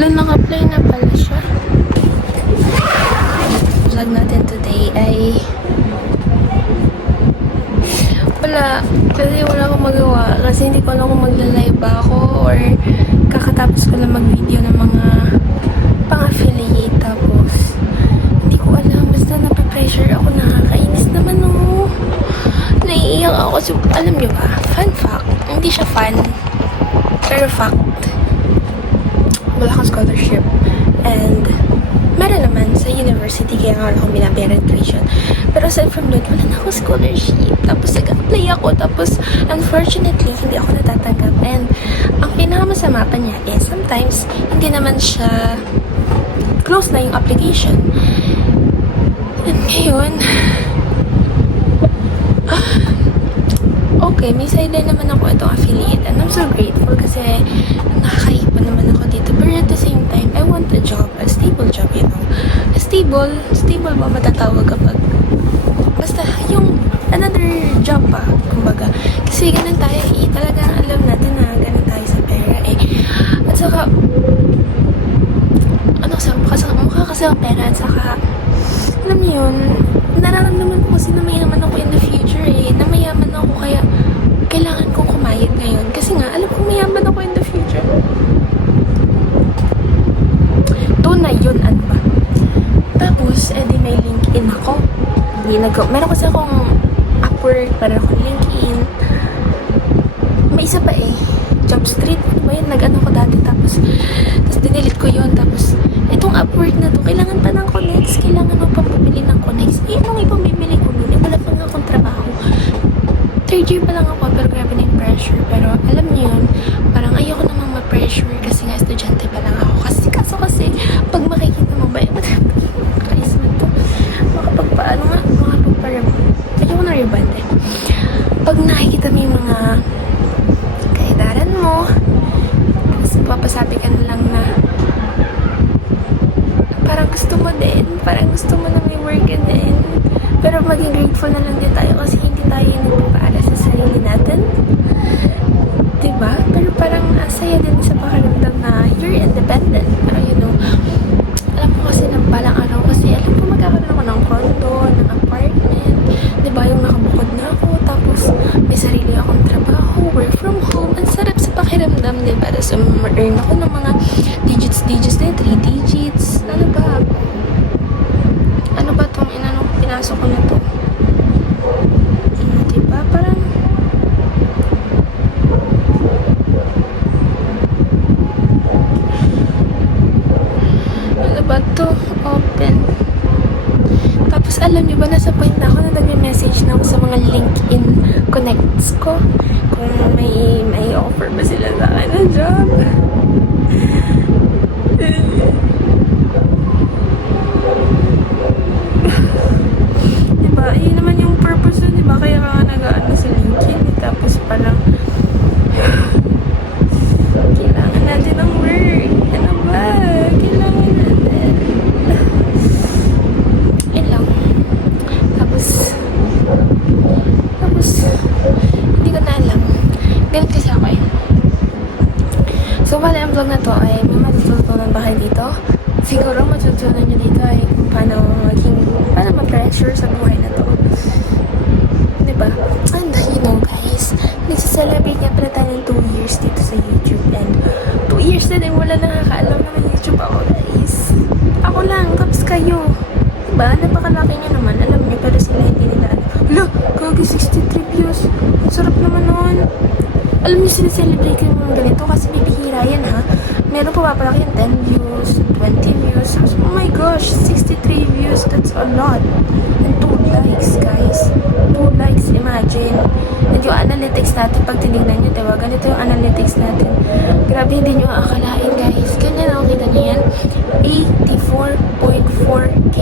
Wala, naka-apply na pala siya. Vlog natin today ay wala. Kasi wala akong magawa. Kasi hindi ko alam kung magla-live ba ako or kakatapos ko lang mag-video ng mga pang-affiliate. Tapos hindi ko alam. Basta nape-pressure ako. Nakakainis naman naiiyak ako. So, alam nyo ba? Fun fact. Hindi siya fun. Pero fact. Wala akong scholarship. And meron naman sa university, kaya nga akong binabayaran tuition. Pero aside from that, wala na akong scholarship. Tapos nag-apply ako. Tapos, unfortunately, hindi ako natatanggap. And ang pinakamasama pa niya is, sometimes, hindi naman siya close na yung application. And ngayon, okay, may sideline naman ako itong affiliate. And I'm so grateful kasi nakakaipon naman ako dito. Pero at the same time, I want a job, a stable job, you know. Stable ba matatawag kapag basta yung another job pa, kumbaga. Kasi ganun tayo talagang alam natin na ganun tayo sa pera At saka, mukha kasi ang pera. At saka, alam niyo yun, nararamdaman ko kasi na mayaman ako in the future na mayaman ako kaya kailangan kong kumayod ngayon. Kasi nga, alam kong mayaman ako in the future. Tunay yun, ano ba? Tapos, edi may LinkedIn ako. Meron kasi akong Upwork, meron akong LinkedIn. May isa pa Jobstreet. Ano ba yun? Nag-ano ko dati. Tapos dinilit ko yun. Tapos, itong Upwork na to, kailangan pa ng connects. Kailangan mo pa bumili ng connects. Anong ipamimili ko nun? Wala pa nga akong trabaho. Third year pa lang ako, pero grabe na yung pressure. Pero alam niyo yun, parang ayoko namang ma-pressure kasi nga estudyante pa lang ako. Kasi, pag makikita mo ba, kaisman to, ayoko na reband Pag nakikita mo yung mga kaedaran mo, tapos papasabi ka na lang na parang gusto mo na may work din. Pero maging grateful na lang din tayo kasi hindi tayo yung nagpapaaral sa sarili natin. Diba? Pero parang asaya din sa pakiramdam na you're independent. Parang alam ko kasi ng balang araw kasi alam ko magkakaroon ako ng condo, ng apartment. Diba? Yung nakabukod na ako. Tapos may sarili akong trabaho, work from home. Ang sarap sa pakiramdam, diba? Tapos earn ako ng mga digits na 3 digits. Ano ba tong pinasok ko na to? Diba? Parang ano ba to? Open. Tapos alam niyo ba, nasa point na ako na nag-message na ako sa mga LinkedIn connects ko kung may offer ba sila sa akin na job. Diba? Yun naman yung purpose nun, diba? Kaya nga nag-ano sa LinkedIn. Tapos parang kailangan natin ng work. Ano ba? Kailangan natin. Yun lang. Tapos hindi ko na alam. Ganun kasi ako So, bali ang vlog na to ay may matutunan ba kayo dito? Siguro matutunan nyo dito ay kung paano ma-pressure sa buhay na to. Diba? And guys, nagsiselebrate nga pala tayo ng 2 years dito sa YouTube. And 2 years na din, wala nakakaalam na may YouTube ako, guys. Ako lang, tapos kayo. Diba? Napakalaki nyo naman. Alam nyo, pero sila hindi nila. Hala, kagi 63 views. Sarap naman nun. Alam niyo, sineselebrate ko yung mga ganito kasi may bihira yan, ha? Meron pa papalaki yung 10 views, 20 views. Oh my gosh, 63 views. That's a lot. And 2 likes, guys. 2 likes, imagine. And yung analytics natin, pag tinignan nyo, diba? Ganito yung analytics natin. Grabe, hindi nyo akalain, guys. Ganyan, kita nyo yan. 84.4K.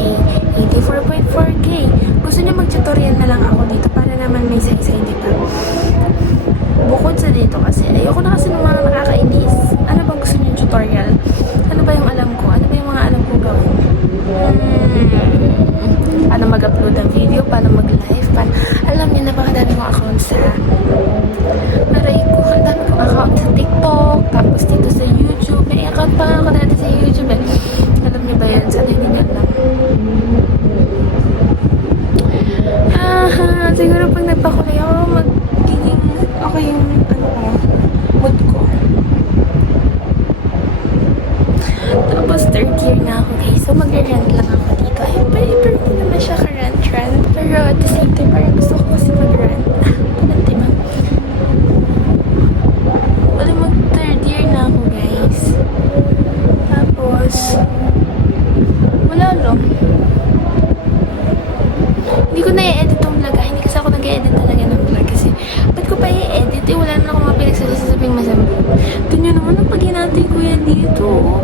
84.4K. Gusto nyo mag-tutorial na lang ako dito para naman may say-say, diba? Bukod sa dito kasi, ayoko na kasi ng mga nakakainis. Ano bang gusto niyo tutorial? Ano ba yung alam ko? Ano ba yung mga alam ko gawin? Paano mag-upload ng video? Paano mag-live? Alam niyo, napakadami kong account sa aray ko. Ang dami kong account sa TikTok. Tapos dito sa YouTube. May account pa nga ako dati sa ko na i-edit yung vlog. Hindi kasi ako nag-edit talaga ng vlog. Kasi, ba't ko pa i-edit? Eh, wala naman akong mga pinagsasabing masama. Doon yun naman ang pag hinatay ko yan dito.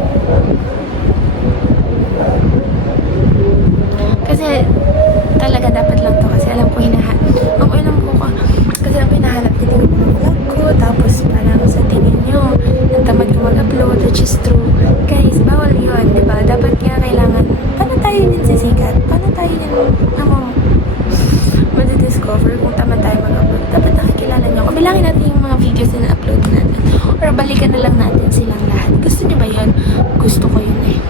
Kasi, talaga dapat lang to. Kasi alam ko kasi alam ko hinahanap din yung mga vlog ko. Tapos, parang sa tingin nyo, ang tamad ko mag-upload, which is true. Guys, bawal yun, diba? Dapat nga kailangan, paano tayo din sisikat? Paano tayo din, madidiscover kung tamad tayo mag-upload? Dapat nakikilala nyo. Kabilangin natin yung mga videos na na-upload natin. Or balikan na lang natin silang lahat. Gusto nyo ba yun? Gusto ko yun eh.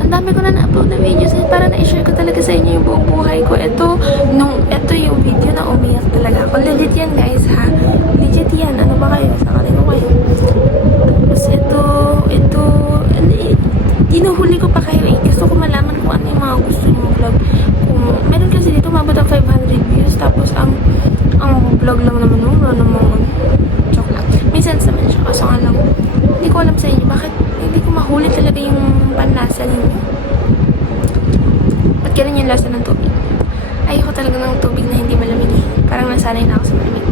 Ang dami ko na na-upload na videos eh. Para na-share ko talaga sa inyo yung buong buhay ko. Ito yung video na umiyak talaga ako. Legit yan guys ha. Legit yan. Ano ba kayo? Sakali ko kayo. Tapos hinuhuli ko pa kayo eh. Gusto ko malaman kung ano yung mga gusto nyo vlog. Meron kasi dito mabot ang 500 views. Tapos ang vlog lang naman nung joke lang. Minsan naman siya. Kaso nga lang, hindi ko alam sa inyo bakit hindi ko mahuli talaga yung panlasa ninyo. Ba't ganun yung lasa ng tubig? Ayoko talaga ng tubig na hindi malamig eh. Parang nasanay na ako sa malamig.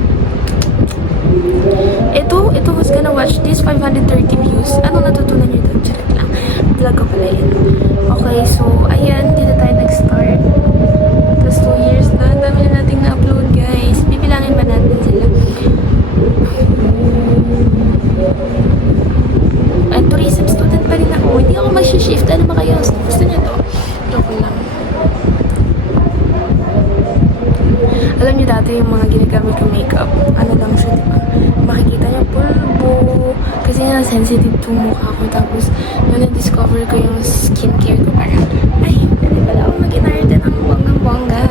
Ito who's gonna watch this 530 views? Ano natutunan nyo doon? Charot lang. Vlog ko pala yun. Okay, so, ayan. Dito tayo nag-start. Tapos 2 years na. Ang dami na nating na-upload, guys. Bibilangin ba natin sila? And tourism student pa rin ako. Hindi ako mag-shift. Ano ba kayo? Gusto nyo to? Joke lang. Alam niyo dati yung mga ginagamit kong makeup, ano lang siya, diba? Makikita niyo pulbo, kasi nga sensitive to mukha ko. Tapos, nung na-discover ko yung skincare ko, parang, ay, pwede pala ako mag-inarte ng bonggang-bongga.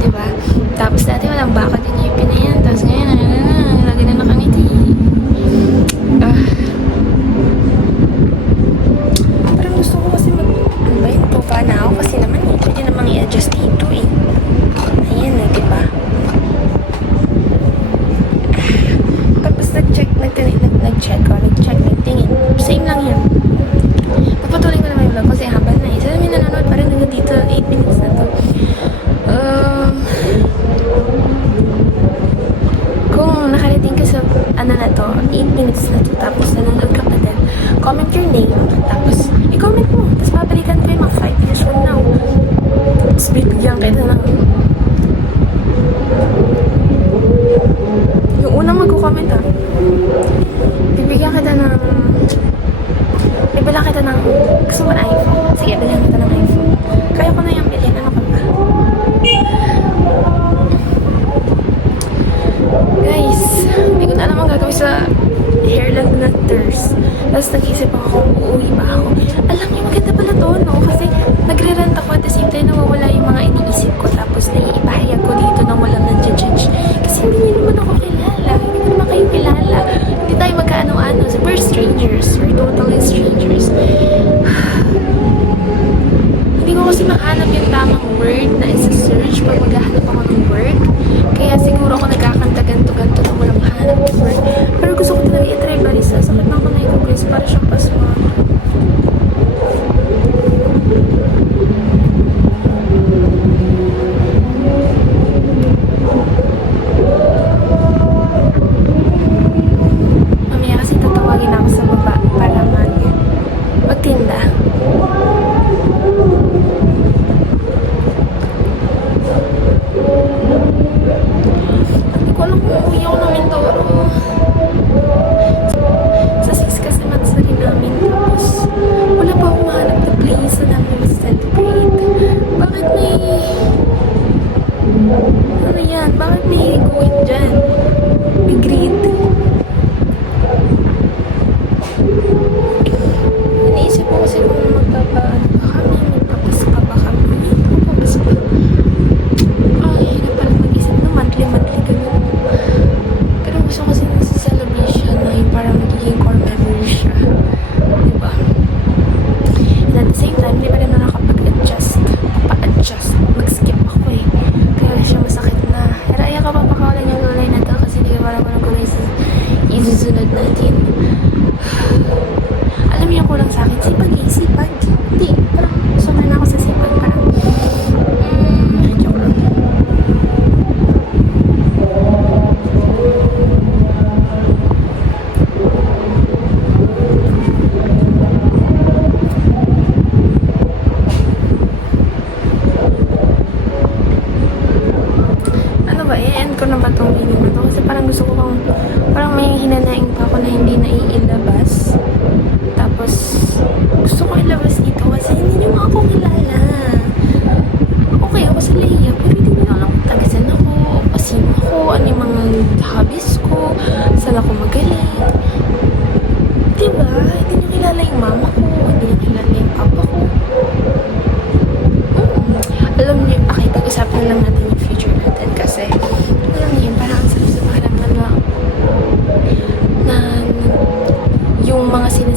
Diba? Tapos dati walang baka din yung na yan. Tapos ngayon, lagi na nakangiti. Parang gusto ko kasi ano ba yun? Tupa na ako kasi naman eh. Pwede namang i-adjust dito eh. Ayan na, diba? Tapos nag-check, nagtingin. Same lang yun. Papatuloy ko naman yung vlog kasi habal na eh. Sabi may nanonood pa rin hanggang dito. 8 minutes na to. Kung nakarating ka sa ano na to, 8 minutes na to. Tapos nanonood ka pa din. Comment your name. Tapos i-comment mo. Tapos babalikan ko yung mga 5 years from now. Tapos bibigyan kita ng yung unang magko-comment ha. Bibigyan kita ng gusto mo na iPhone? Sige, bilhan kita ng iPhone. Kaya ko na yung bilhin. Ano ka ba? Guys, hindi ko na alam ang gagawin sa hairline na thirst. Tapos nag-isip ako kung uuwi ba ako. Alam niyo, maganda pala to, no? Kasi nagre-rent ako at the same time nawawala yung mga iniisip ko. Tapos naiipahayag ko dito nang walang nandiyan-judge. Kasi hindi naman ako kilala. Hindi ko naman kayo kilala. Hindi tayo magkaano-ano. So, we're strangers. We're totally strangers. Hindi ko kasi mahanap yung tamang word na isa-search pag maghahanap ako ng word. Kaya siguro ako nagkakanta ganto-ganto na walang mahanap ng word. Pero gusto ko talaga i-try barista. Sakit ng kamay ko guys. Para siyang pasma. Mamaya kasi tatawagin ako sa baba para magtinda. Hindi ko alam kung uuwi ako ng Mindoro. Sa 6 kasi magsari namin. Tapos wala pa akong mahanap na place na namin mag-celebrate. Bakit may ano yan? Bakit may going dyan? May greet. Iniisip ko kasi kung magpapaano ba kami, magpapaspa ba kami. Magpapaspa. Ay, na pala mag-isip na monthly ganun. Pero gusto kasi nasa celebration na yung parang magiging core memory siya. Diba? And at the same time, hindi pa rin na nakapag-adjust. Mag-skip ako eh. Kaya siya masakit na. Pero ayaw ka papakawalan yung gulay na to kasi hindi ka parang walang gulay sa isusunod natin. Alam niyo kulang sa akin, sipag. Hindi, parang sumay na ako sa sipag. Parang,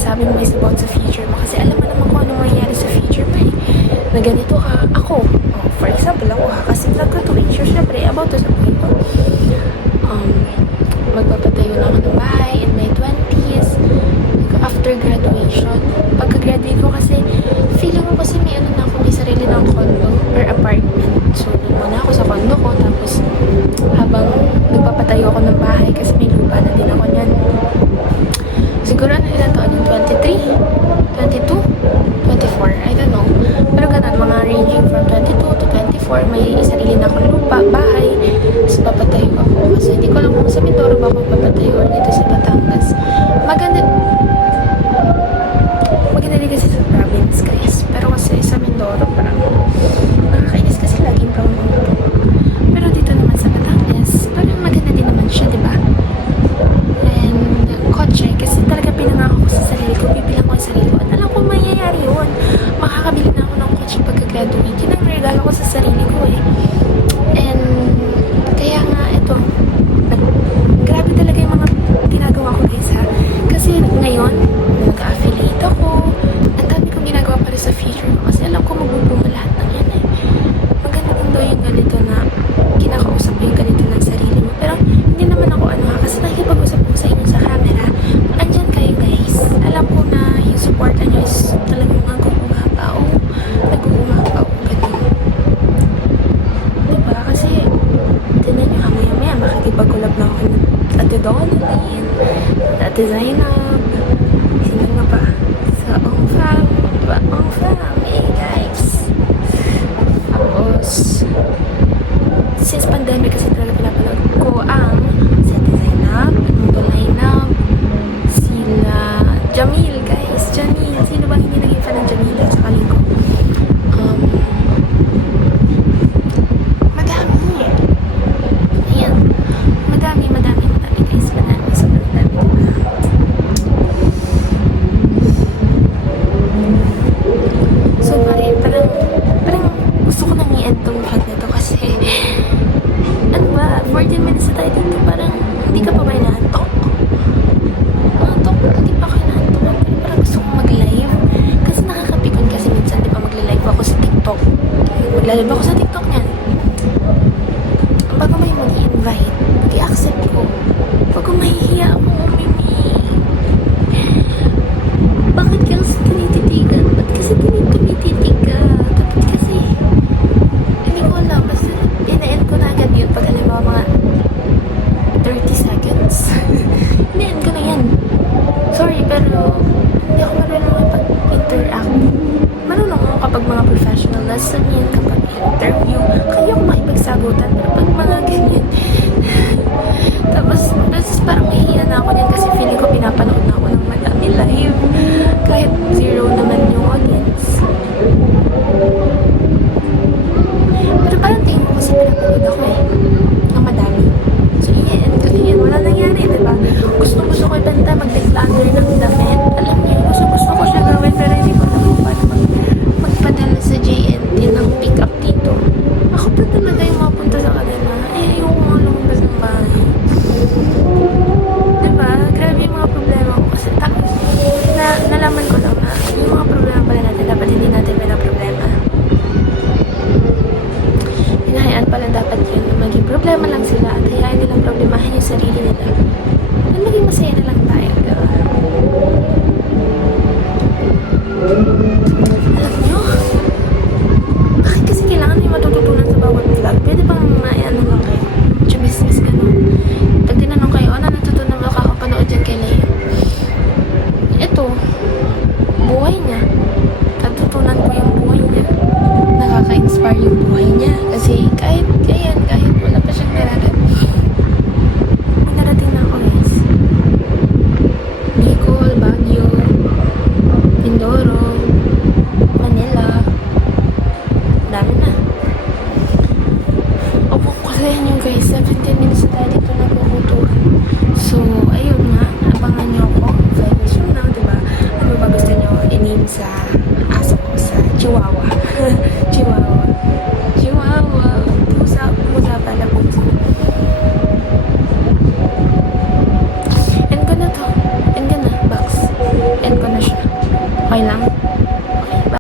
sinasabi mo is about sa future mo. Kasi alam mo naman kung ano mangyayari sa future mo eh. Na ganito ka, ako. For example, ako ha, kasi nag-graduate. Syempre, about to sa buhay ko. Magpapatayo na ako ng bahay in my 20s. After graduation. Pagka-graduate ko kasi, feeling ko kasi may ano na ako, may sarili ng condo or apartment. So, doon muna ako sa condo ko. Tapos, habang nagpapatayo ako ng bahay kasi may lupa na din ako niyan. Siguro ano ilan taon yung 23? 22? 24? I don't know. Pero ganun, mga ranging from 22 to 24, may sarili na akong lupa, bahay. Tapos papatayo ako. Kasi hindi ko alam kung sa Mindoro ba ako papatayo or dito sa Batangas. Maganda din kasi sa province, guys. Pero kasi sa Mindoro, parang nakakainis kasi laging promo. Pero dito naman sa Batangas, parang maganda din naman siya, di ba? And kotse, kasi talaga pinangako ko sa sarili ko, bibilang ko ang sarili ko. At alam ko mangyayari yun. Makakabili na ako ng kotse pagka-graduate. Yun ang regalo ko sa sarili ko eh. And kaya nga, ito, grabe talaga yung mga ginagawa ko guys ha. Kasi ngayon, nag-affiliate ako. Ang dami kong ginagawa para sa future ko. Kasi alam ko magbubunga lahat ng yan eh. Maganda din daw yung ganito na kinakausap ko yung ganito ng sarili mo. Pero hindi naman ako ano ha. Kasi nakikipag-usap ko sa inyo sa camera. Andyan kayo guys. Alam ko na yung support nyo is talagang nag-uumapaw. Nag-uumapaw. Ganun. Diba? Kasi tinan nyo maya-maya makikipag-collab na ako ng Ate Donalyn, Ate Zainab, sino nga ba? Sa Ong Fam, diba? Ong Fam, hey guys. Tapos, since pandemic kasi talaga pinapanood ko ang si Ate Zainab, Ate Zainab, sila Jamil, guys. Jamil, sino bang hindi naging fan ng Jamil at saka Liko? Madami. Ayan. Madami guys. Madami. Sobrang dami, diba? So, parang gusto ko nang i-end tong vlog na to kasi ano ba, 14 minutes na tayo dito. Parang hindi ka pa ba inaantok? Antok? Hindi pa ako inaantok. Pero parang gusto kong mag-live. Kasi nakakapikon kasi minsan, di ba, mag-live ako sa TikTok. Mag-live ako sa TikTok niyan. Bago may mag-i-invite, mag-i-accept ko. Bago mahihiya ako, Mimi. Bakit ka kasi tinititigan? Ba't kasi tumititiga? Dapat kasi, hindi ko alam. Basta, ina-end ko na agad yun pag alam mo mga 30 seconds. Ina-end ko na yan. Sorry, pero hindi ako marunong kapag-interact. Marunong ako kapag mga professional lesson yan, kapag interview. Kaya ako makipagsagutan. Pero pag mga ganyan, tapos parang mahihiya na ako niyan kasi feeling ko pinapanood na ako ng madami live. Kahit zero naman yung audience. Pero parang tingin ko kasi pinapanood ako eh. Ng madami. So, i-end ko na yan. Wala nangyari, diba? Gusto ko ibenta, mag-declutter ng damit. Alam niyo, gusto ko siya gawin pero hindi ko naman paano magpadala sa JNT ng pick-up dito. Ako pa talaga yung mapunta sa kanila. Ayoko nga lumabas ng bahay. Diba? Grabe yung mga problema ko kasi nalaman ko lang na yung mga problema pala natin dapat hindi natin problema. Hinahayaan pala dapat yun na maging problema lang sila at hayaan nilang problemahin yung sarili nila. At maging masaya na lang tayo. Diba? Alam nyo, bakit kasi kailangan yung matututunan sa bawat vlog? Pwede bang ano lang kayo? Chumismis ganun. Pag tinanong kayo, ano natutunan mo kakapanood dyan kay Leo? Ito, buhay niya. Natutunan ko yung buhay niya. Nakaka-inspire yung buhay niya. Kasi kahit wala pa siyang narating. May narating na ako guys. Bicol, Baguio, Mindoro, Manila. Dami na. Opo ko sa inyo guys. 17 minutes na tayo dito nagkukutuhan. So,